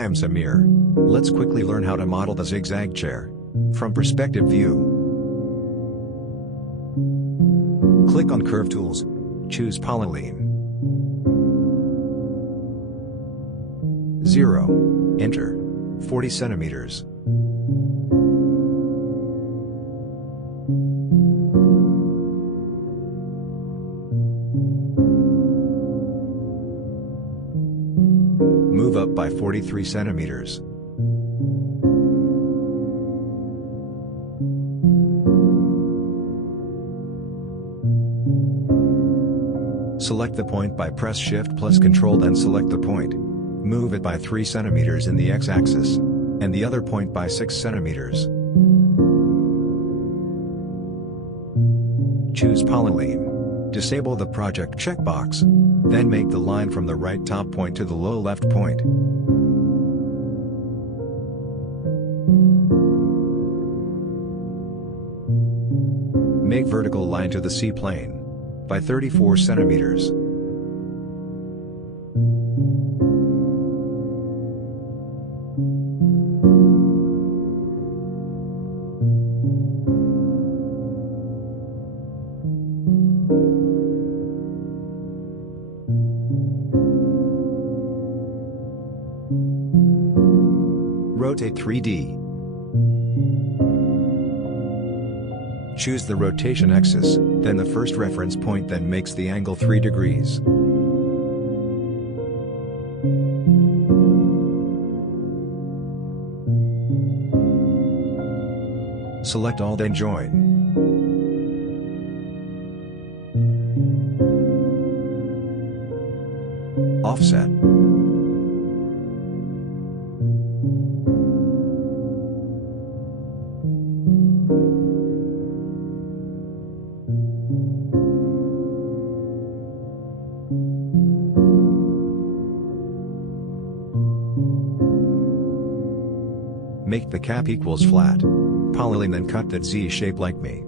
I am Samir. Let's quickly learn how to model the Zig Zag chair. From perspective view. Click on Curve Tools. Choose Polyline. 0. Enter. 40 centimeters. Move up by 43 centimeters. Select the point by press Shift plus Ctrl, then select the point. Move it by 3 centimeters in the x-axis. And the other point by 6 centimeters. Choose Polyline. Disable the project checkbox. Then make the line from the right top point to the low left point. Make vertical line to the C-plane by 34 centimeters. Rotate 3D. Choose the rotation axis, then the first reference point, then makes the angle 3 degrees. Select all, then join. Offset. Make the cap equals flat. Polyline, then cut that Z shape like me.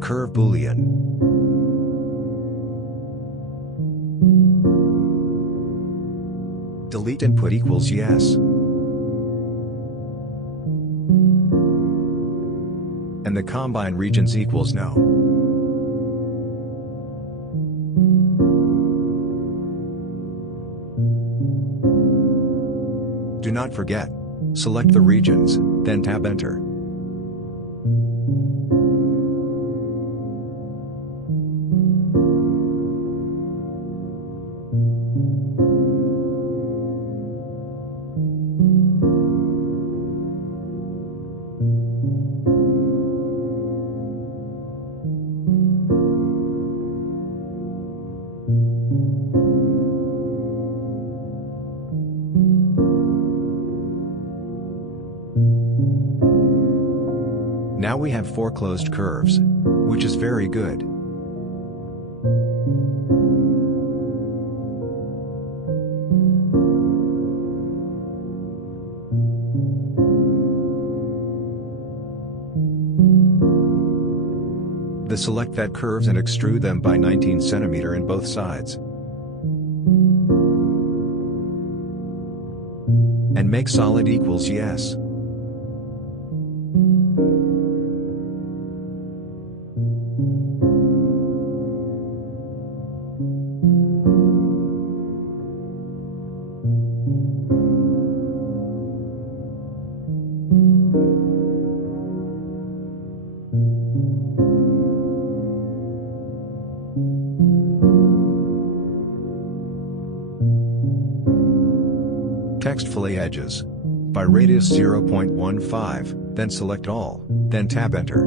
Curve Boolean. Delete input equals yes. And the combine regions equals no. Do not forget. Select the regions, then tab Enter. Now we have 4 closed curves, which is very good. Select that curves and extrude them by 19 cm in both sides. And make solid equals yes. Text fillet edges. By radius 0.15, then select all, then tab Enter.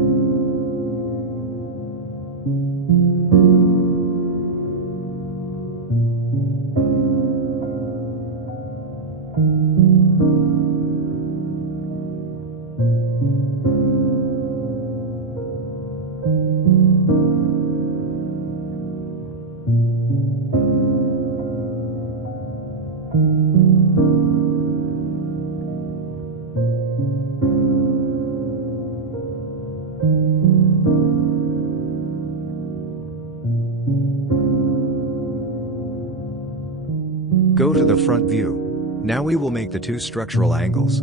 Go to the front view. Now we will make the two structural angles.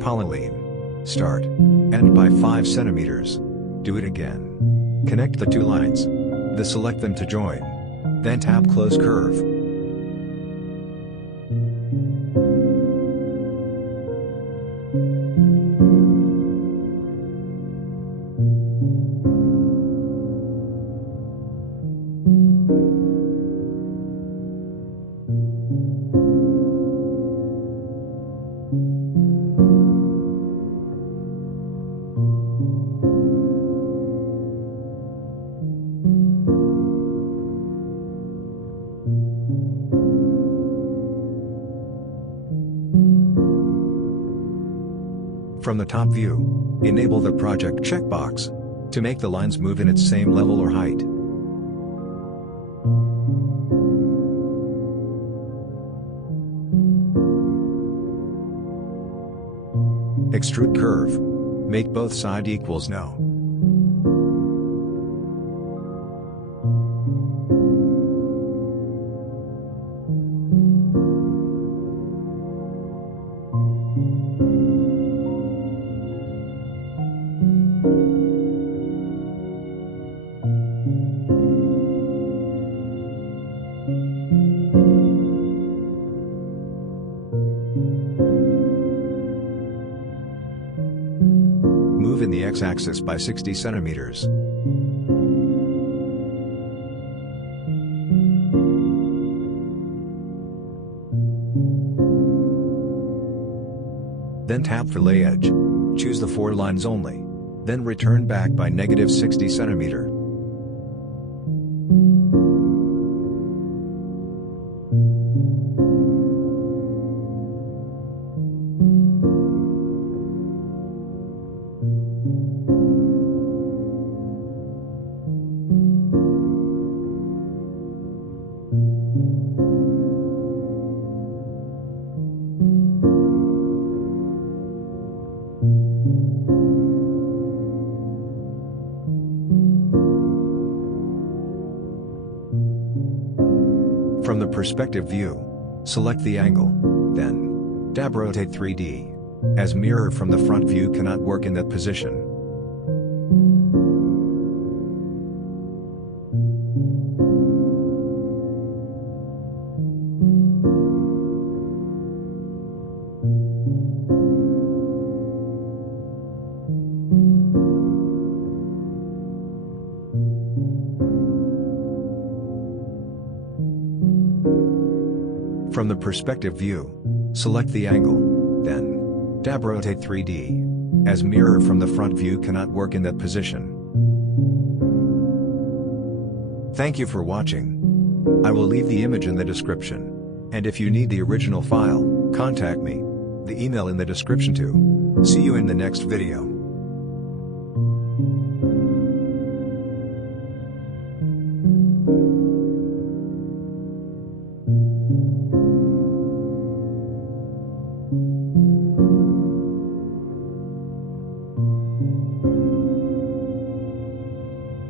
Polyline. Start. End by 5 centimeters. Do it again. Connect the two lines. Select them to join. Then tap Close Curve. From the top view, enable the Project checkbox to make the lines move in its same level or height. Extrude curve. Make both side equals no. Move in the x-axis by 60 centimeters. Then tap Fillet Edge. Choose the 4 lines only. Then return back by -60 centimeter. From the perspective view, select the angle, then tab Rotate 3D, as mirror from the front view cannot work in that position. From the perspective view, select the angle, then tab Rotate 3D, as mirror from the front view cannot work in that position. Thank you for watching. I will leave the image in the description. And if you need the original file, contact me. The email in the description too. See you in the next video.